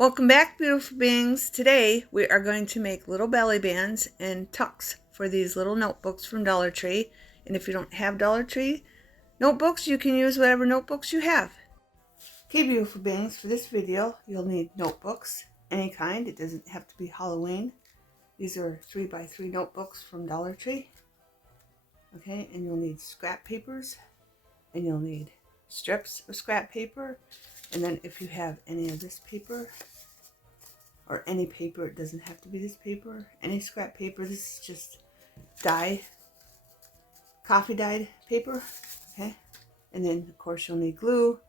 Welcome back, beautiful beings. Today we are going to make little belly bands and tucks for these little notebooks from Dollar Tree. And if you don't have Dollar Tree notebooks, you can use whatever notebooks you have. Okay, beautiful beings, for this video you'll need notebooks, any kind. It doesn't have to be Halloween. These are 3x3 notebooks from Dollar Tree. Okay, and you'll need scrap papers, and you'll need strips of scrap paper. And then if you have any of this paper, or any paper, it doesn't have to be this paper, any scrap paper, this is just dye, coffee dyed paper, okay? And then of course you'll need glue,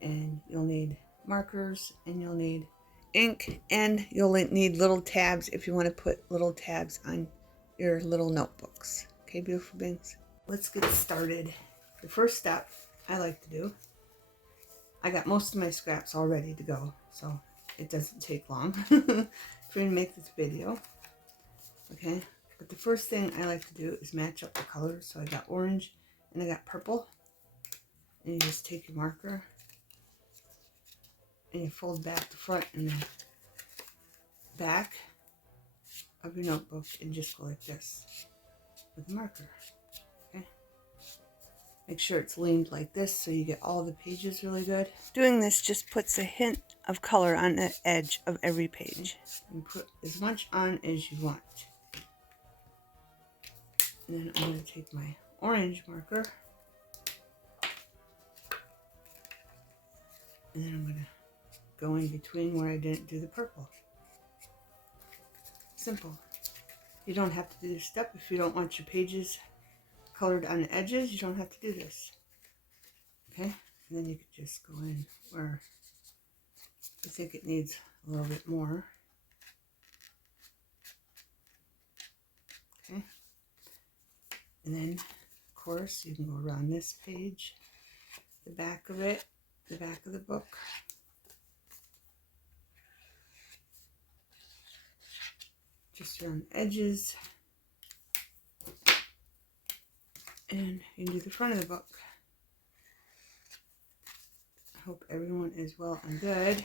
and you'll need markers, and you'll need ink, and you'll need little tabs if you want to put little tabs on your little notebooks. Okay, beautiful beings? Let's get started. The first step I like to do, I got most of my scraps all ready to go, so it doesn't take long for me to make this video. Okay, but the first thing I like to do is match up the colors. So I got orange and I got purple, and you just take your marker and you fold back the front and the back of your notebook and just go like this with the marker. Okay, make sure it's leaned like this so you get all the pages really good. Doing this just puts a hint of color on the edge of every page. And put as much on as you want. And then I'm going to take my orange marker, and then I'm going to go in between where I didn't do the purple. Simple. You don't have to do this step if you don't want your pages colored on the edges. You don't have to do this. Okay, and then you could just go in where you think it needs a little bit more. Okay, and then of course you can go around this page, the back of it, the back of the book, just around the edges, and you can do the front of the book. I hope everyone is well and good.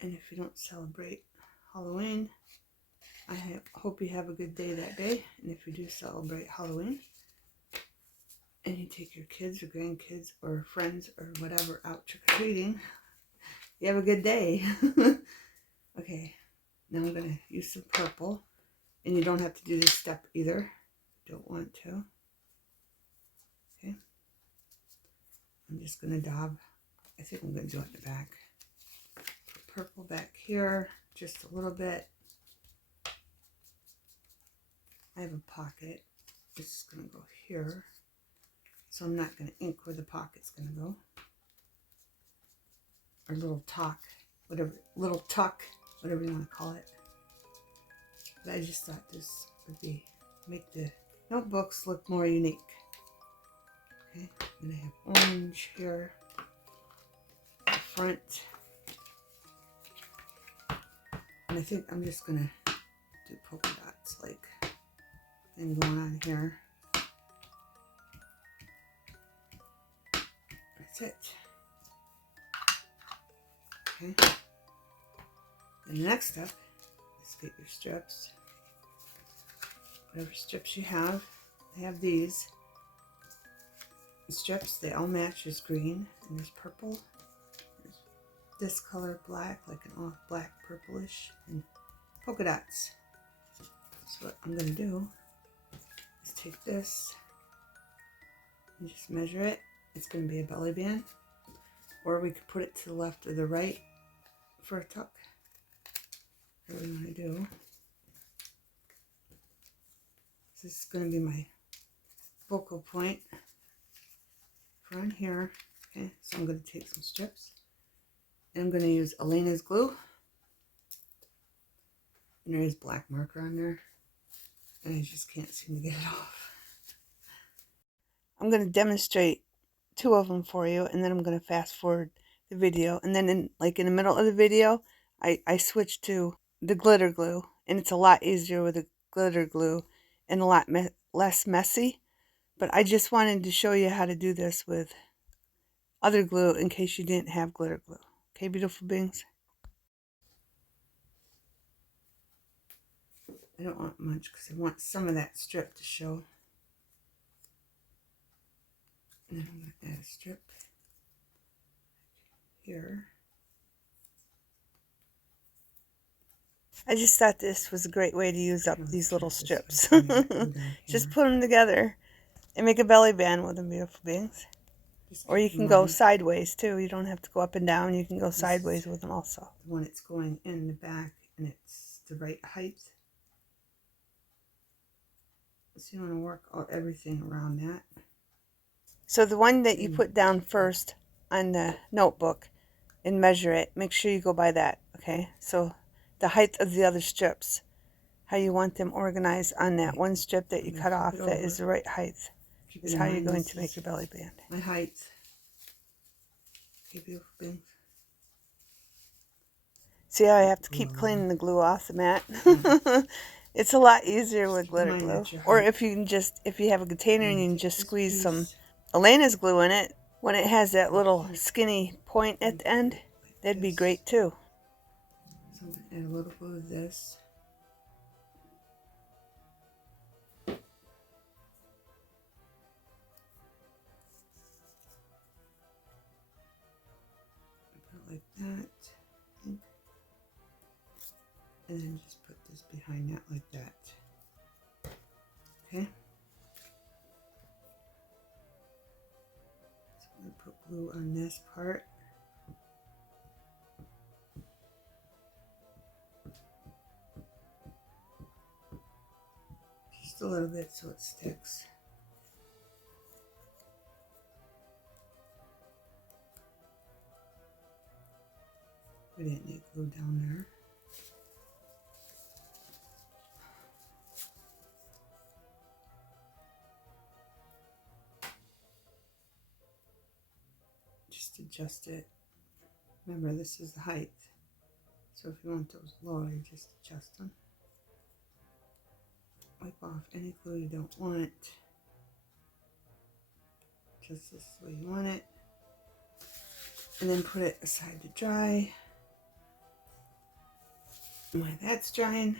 And if you don't celebrate Halloween, I hope you have a good day that day. And if you do celebrate Halloween, and you take your kids or grandkids or friends or whatever out trick-or-treating, you have a good day. Okay, now I'm going to use some purple. And you don't have to do this step either. Don't want to. Okay. I'm just going to daub. I think I'm going to do it in the back. Put purple back here, just a little bit. I have a pocket. This is going to go here. So I'm not going to ink where the pocket's going to go. Or little tuck, whatever you want to call it. But I just thought this would make the notebooks look more unique. Okay, and I have orange here, the front. And I think I'm just going to do polka dots like thing going on here. That's it. Okay. And the next step is get your strips. Whatever strips you have. I have these. The strips, they all match. There's green, and there's purple. There's this color, black, like an off black purplish, and polka dots. So what I'm going to do is take this and just measure it. It's going to be a belly band, or we could put it to the left or the right for a tuck. Whatever you want to do. This is going to be my focal point for on here. Okay, so I'm going to take some strips, and I'm going to use Elena's glue. And there is black marker on there, and I just can't seem to get it off. I'm going to demonstrate two of them for you, and then I'm going to fast forward the video, and then in the middle of the video I switch to the glitter glue, and it's a lot easier with the glitter glue and a lot less messy. But I just wanted to show you how to do this with other glue in case you didn't have glitter glue. Okay, beautiful beings? I don't want much because I want some of that strip to show. And then I'm going to add a strip here. I just thought this was a great way to use up these little strips. Just put them together and make a belly band with them, beautiful beings. Or you can go sideways too. You don't have to go up and down. You can go sideways with them also. When it's going in the back and it's the right height. So you want to work everything around that. So the one that you put down first on the notebook and measure it, make sure you go by that, okay? So the height of the other strips, how you want them organized on that one strip that you cut off that is the right height, is how you're going to make your belly band. My height. Okay, beautiful beings. See how I have to keep cleaning the glue off the mat? It's a lot easier with glitter glue. Or if you have a container and you can just squeeze some Elena's glue in it, when it has that little skinny point at the end, that'd be great too. So I'm going to add a little bit of this. Put it like that. And then just put this behind that like that. Okay? So I'm going to put glue on this part. Just a little bit so it sticks. We didn't need glue down there. Just adjust it. Remember, this is the height. So if you want those lower, you just adjust them. Wipe off any glue you don't want. Just this way you want it. And then put it aside to dry. And while that's drying,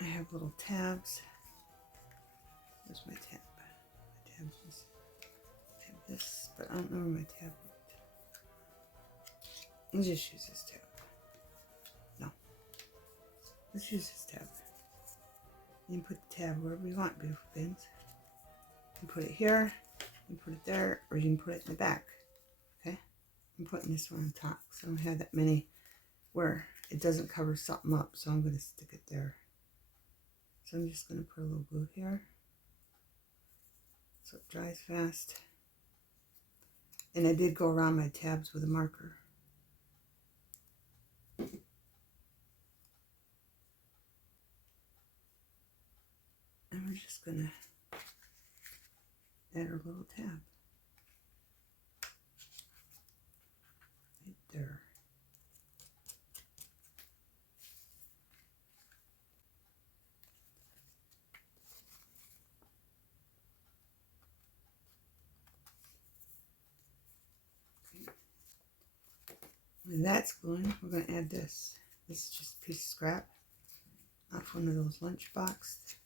I have little tabs. Where's my tab? My tabs just have this, but I don't know where my tab went. You just use this tab. No. Let's use this tab. You can put the tab wherever you want, beautiful things. You can put it here, you can put it there, or you can put it in the back. Okay? I'm putting this one on top, so I don't have that many where it doesn't cover something up, so I'm going to stick it there. So I'm just going to put a little glue here so it dries fast. And I did go around my tabs with a marker. And we're just going to add our little tab. Right there. When that's gluing, we're going to add this. This is just a piece of scrap off one of those lunch boxes.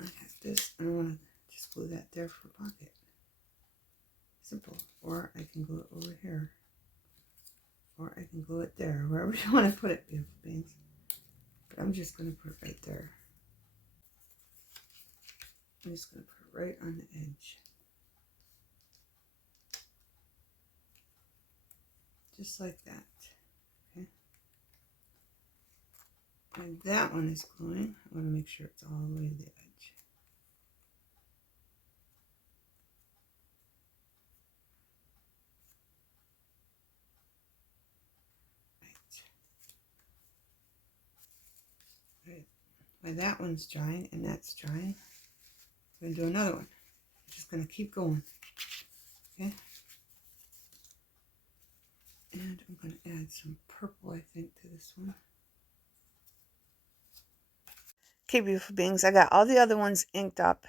I have this, and I want to just glue that there for a pocket. Simple. Or I can glue it over here. Or I can glue it there, wherever you want to put it, beautiful beings. But I'm just going to put it right there. I'm just going to put it right on the edge. Just like that. Okay. And that one is gluing. I want to make sure it's all the way to the edge. Right. While that one's drying and that's drying, I'm going to do another one. I'm just going to keep going. Okay. And I'm going to add some purple, I think, to this one. Okay, beautiful beings, I got all the other ones inked up,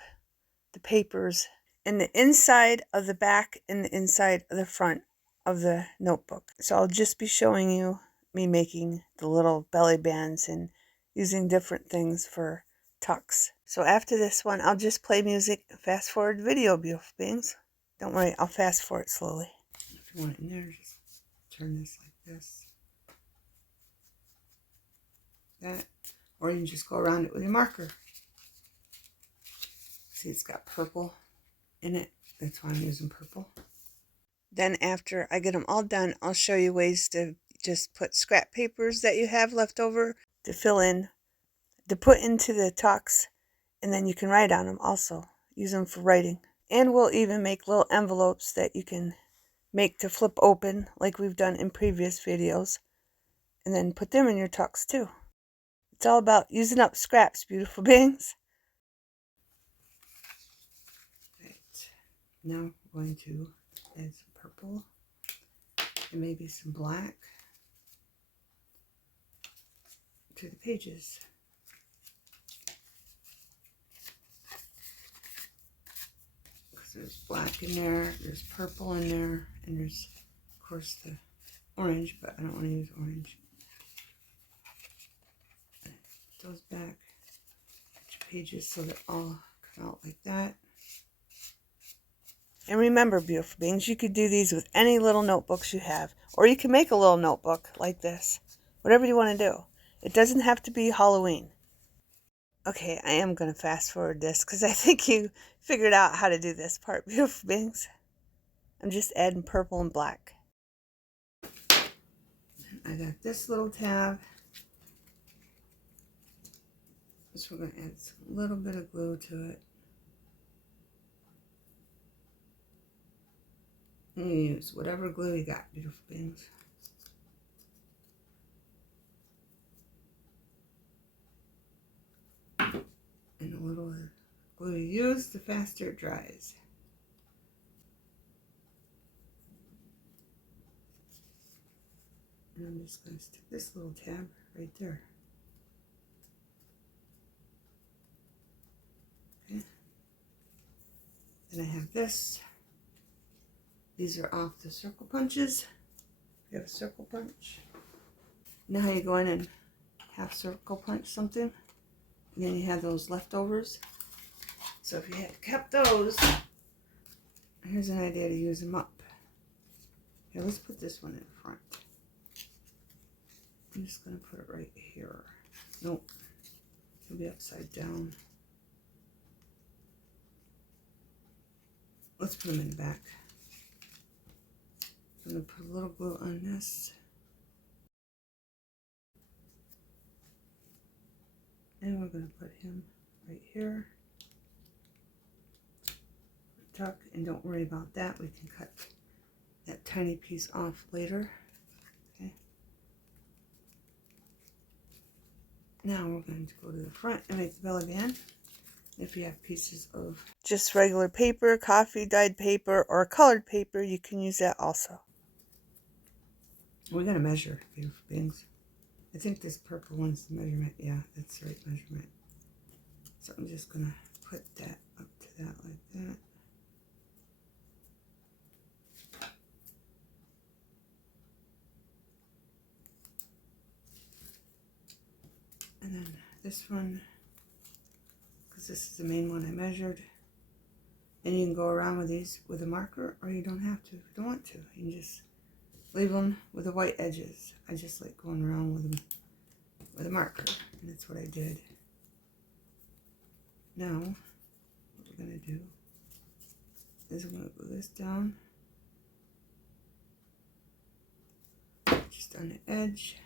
the papers, and the inside of the back and the inside of the front of the notebook. So I'll just be showing you me making the little belly bands and using different things for tucks. So after this one, I'll just play music, fast forward video, beautiful beings. Don't worry, I'll fast forward slowly. If you want it in there, just turn this like this. That. Or you can just go around it with your marker. See, it's got purple in it. That's why I'm using purple. Then after I get them all done, I'll show you ways to just put scrap papers that you have left over to fill in, to put into the tucks, and then you can write on them also. Use them for writing. And we'll even make little envelopes that you can make to flip open like we've done in previous videos, and then put them in your tucks too. It's all about using up scraps, beautiful beings. Right. Now we're going to add some purple and maybe some black to the pages. Because there's black in there, there's purple in there, and there's, of course, the orange, but I don't want to use orange. Those back pages so they all come out like that. And remember, beautiful beings, you could do these with any little notebooks you have, or you can make a little notebook like this, whatever you want to do. It doesn't have to be Halloween. Okay, I am going to fast forward this because I think you figured out how to do this part, beautiful beings. I'm just adding purple and black. I got this little tab. So we're going to add a little bit of glue to it. And you use whatever glue you got, beautiful beings. And the little glue you use, the faster it dries. And I'm just going to stick this little tab right there. Okay. Then I have this. These are off the circle punches. You have a circle punch. You know how you go in and half circle punch something? And then you have those leftovers. So if you had kept those, here's an idea to use them up. Here, let's put this one in front. I'm just going to put it right here. Nope. It'll be upside down. Let's put them in the back. I'm going to put a little glue on this. And we're going to put him right here. Tuck, and don't worry about that. We can cut that tiny piece off later. Okay. Now we're going to go to the front and make the belly band. If you have pieces of just regular paper, coffee dyed paper, or colored paper, you can use that also. We're going to measure, beautiful beings. I think this purple one's the measurement. Yeah, that's the right measurement. So I'm just going to put that up to that like that. And then this one, because this is the main one I measured. And you can go around with these with a marker, or you don't have to if you don't want to. You can just leave them with the white edges. I just like going around with them with a marker, and that's what I did. Now, what we're going to do is we're going to glue this down, just on the edge,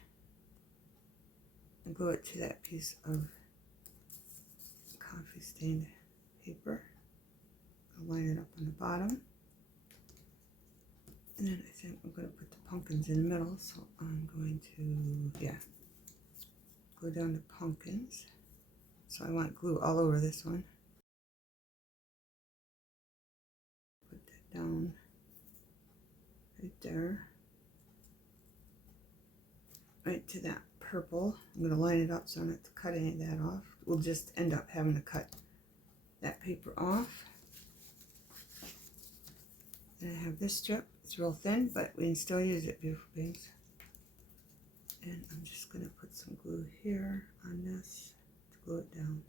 and glue it to that piece of coffee stained paper. I'll line it up on the bottom. And then I think I'm going to put the pumpkins in the middle, so I'm going to, glue down the pumpkins. So I want glue all over this one. Put that down right there. Right to that purple. I'm going to line it up so I don't have to cut any of that off. We'll just end up having to cut that paper off. And I have this strip. It's real thin, but we can still use it, beautiful beings. And I'm just going to put some glue here on this to glue it down.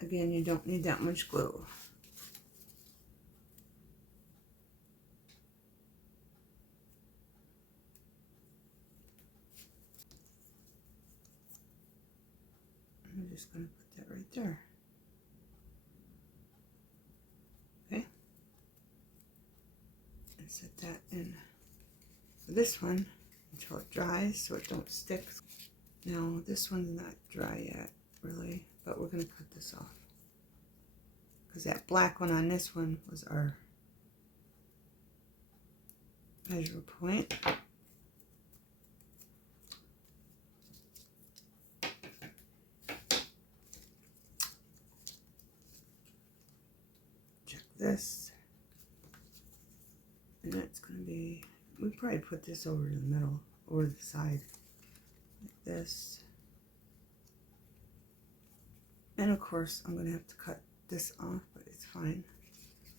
Again, you don't need that much glue. I'm just going to put that right there. Okay. And set that in for this one until it dries so it don't stick. Now this one's not dry yet, really, but we're going to cut this off. Because that black one on this one was our measure point. Check this. And that's going to be, we probably put this over in the middle, or the side, like this. And of course, I'm going to have to cut this off, but it's fine.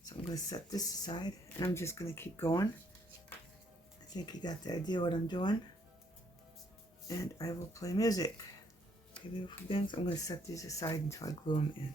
So I'm going to set this aside, and I'm just going to keep going. I think you got the idea what I'm doing. And I will play music. Okay, beautiful beings, I'm going to set these aside until I glue them in.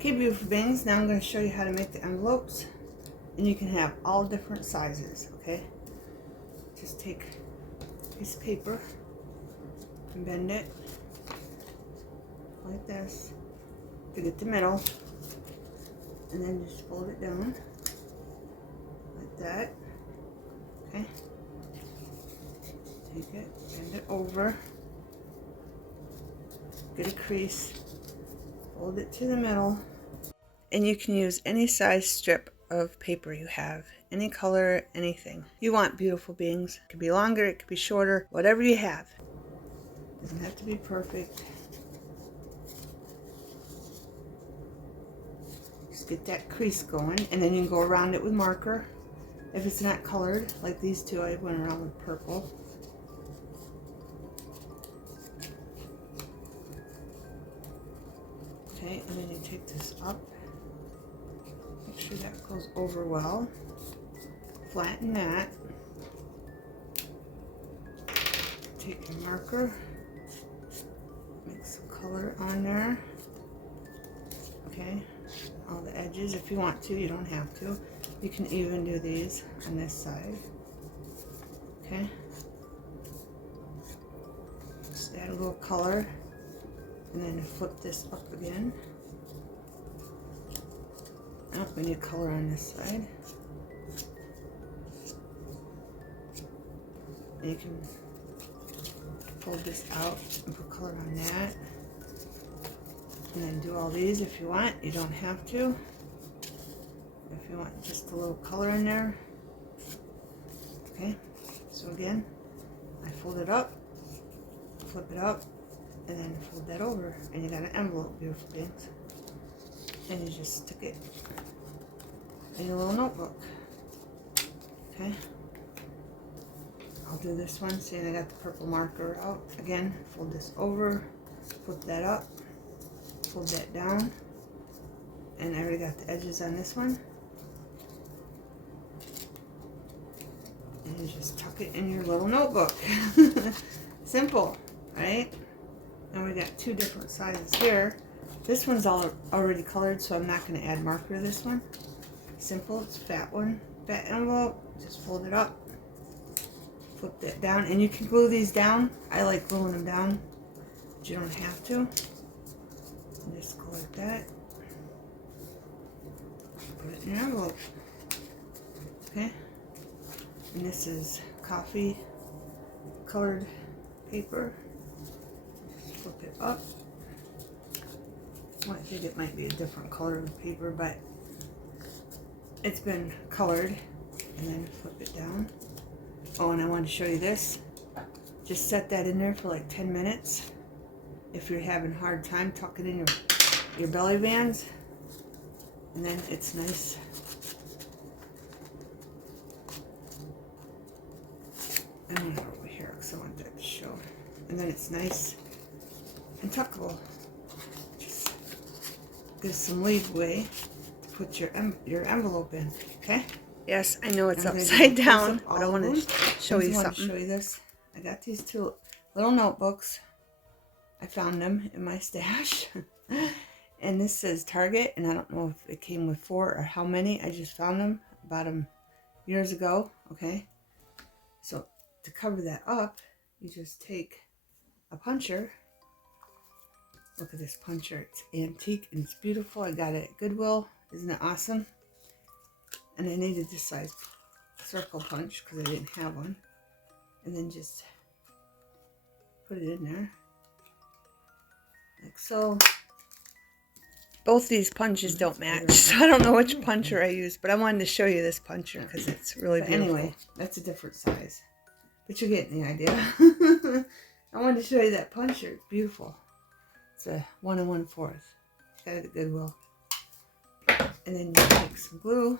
Okay, beautiful beings, now I'm going to show you how to make the envelopes, and you can have all different sizes, okay? just take a piece of paper and bend it like this to get the middle, and then just fold it down like that. Okay, take it, bend it over, get a crease, fold it to the middle, and you can use any size strip of paper you have, any color, anything. You want beautiful beings. It could be longer, it could be shorter, whatever you have. Doesn't have to be perfect. Just get that crease going, and then you can go around it with marker. If it's not colored, like these two, I went around with purple. Okay, and then you take this up. Make sure that goes over well. Flatten that. Take your marker. Make some color on there. Okay, all the edges if you want to, you don't have to. You can even do these on this side. Okay. Just add a little color and then flip this up again. Oh, we need color on this side. And you can fold this out and put color on that. And then do all these if you want. You don't have to. If you want just a little color in there. Okay, so again, I fold it up, flip it up, and then fold that over, and you got an envelope, beautiful beings. And you just stick it in your little notebook. Okay, I'll do this one. See, I got the purple marker out. Again, fold this over, flip that up, fold that down, and I already got the edges on this one. And you just tuck it in your little notebook. Simple, right? And we got two different sizes here. This one's already colored, so I'm not going to add marker to this one. Simple, it's a fat one. Fat envelope, just fold it up, flip that down, and you can glue these down. I like gluing them down, but you don't have to. And just go like that. Put it in your envelope. Okay? And this is coffee colored paper. Just flip it up. Well, I think it might be a different color of paper, but it's been colored. And then flip it down. Oh, and I wanted to show you this. Just set that in there for like 10 minutes. If you're having a hard time tucking in your belly bands. And then it's nice. I'm going to go over here because I want that to show. And then it's nice and tuckable. Just gives some leeway to put your envelope in. Okay? Yes, I know it's upside down, but I want to show you something. Show you this. I got these two little notebooks. I found them in my stash. And this says Target, and I don't know if it came with 4 or how many. I just found them, bought them years ago. Okay? So to cover that up, you just take a puncher. Look at this puncher. It's antique and it's beautiful. I got it at Goodwill. Isn't it awesome? And I needed this size circle punch because I didn't have one. And then just put it in there. Like so. Both these punches don't match, so I don't know which puncher I use, but I wanted to show you this puncher because it's really beautiful. Anyway, that's a different size. But you're getting the idea. I wanted to show you that puncher. It's beautiful. It's a 1 1/4. Got it at Goodwill. And then you take some glue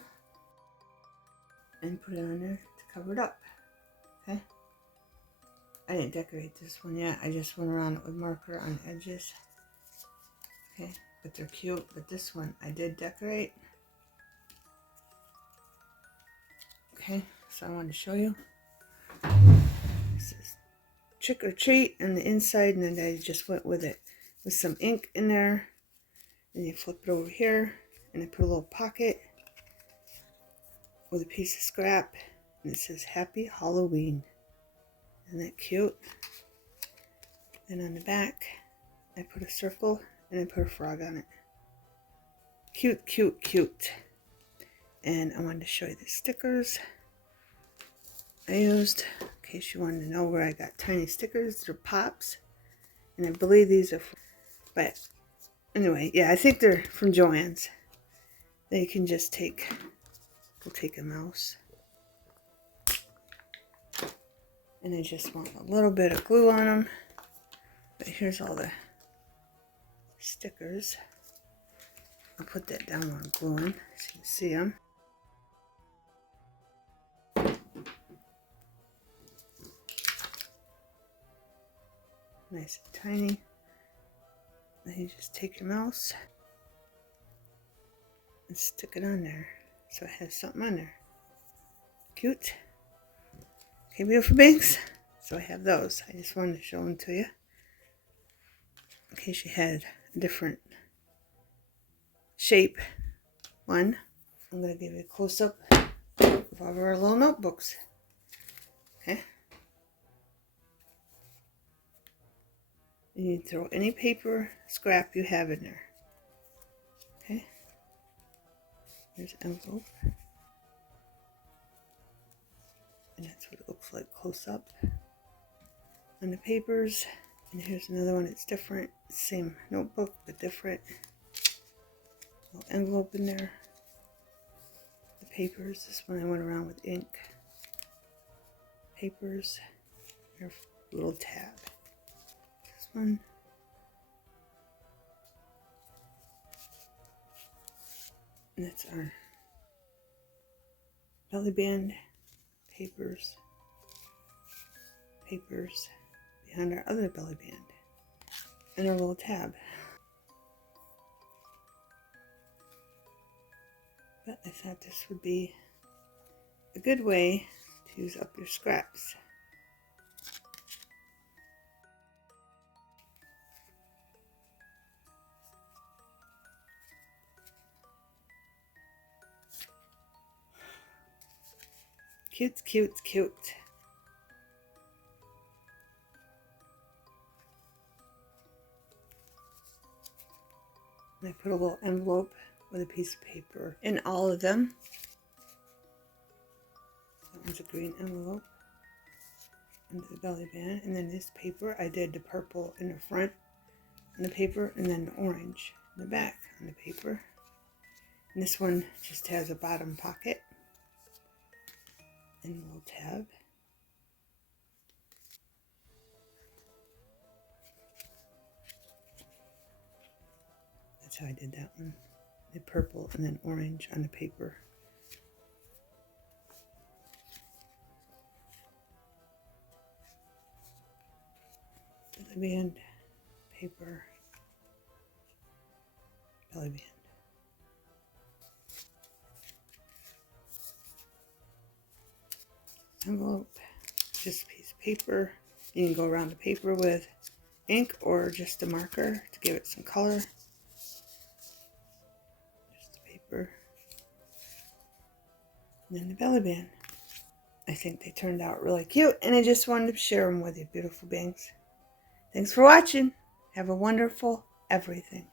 and put it on there to cover it up. Okay? I didn't decorate this one yet. I just went around it with marker on the edges. Okay? But they're cute. But this one I did decorate. Okay? So I wanted to show you. This is Trick or Treat on the inside, and then I just went with it with some ink in there. Then you flip it over here, and I put a little pocket with a piece of scrap, and it says Happy Halloween. Isn't that cute? Then on the back, I put a circle and I put a frog on it. Cute, cute, cute. And I wanted to show you the stickers I used, in case you wanted to know where I got tiny stickers. They're pops. And I believe these are from, but anyway, yeah, I think they're from Joann's. They can just take, we'll take a mouse. And I just want a little bit of glue on them. But here's all the stickers. I'll put that down while I'm gluing so you can see them. Nice and tiny. Then you just take your mouse and stick it on there so it has something on there. Cute. Okay, beautiful beings. So I have those. I just wanted to show them to you in case you had a different shape one. I'm going to give you a close-up of our little notebooks. Okay. You need to throw any paper scrap you have in there. Okay. Here's an envelope. And that's what it looks like close up on the papers. And here's another one. It's different. Same notebook, but different. Little envelope in there. The papers. This one I went around with ink. Papers. There's a little tab. This one. And that's our belly band. Papers behind our other belly band, and our little tab. But I thought this would be a good way to use up your scraps. Cute, cute, cute. And I put a little envelope with a piece of paper in all of them. That one's a green envelope under the belly band. And then this paper, I did the purple in the front on the paper, and then the orange in the back on the paper. And this one just has a bottom pocket and a little tab. That's how I did that one. The purple and then orange on the paper. Belly band, paper, belly band. Envelope, just a piece of paper. You can go around the paper with ink or just a marker to give it some color. Just a paper. And then the belly band. I think they turned out really cute, and I just wanted to share them with you, beautiful beings. Thanks for watching. Have a wonderful everything.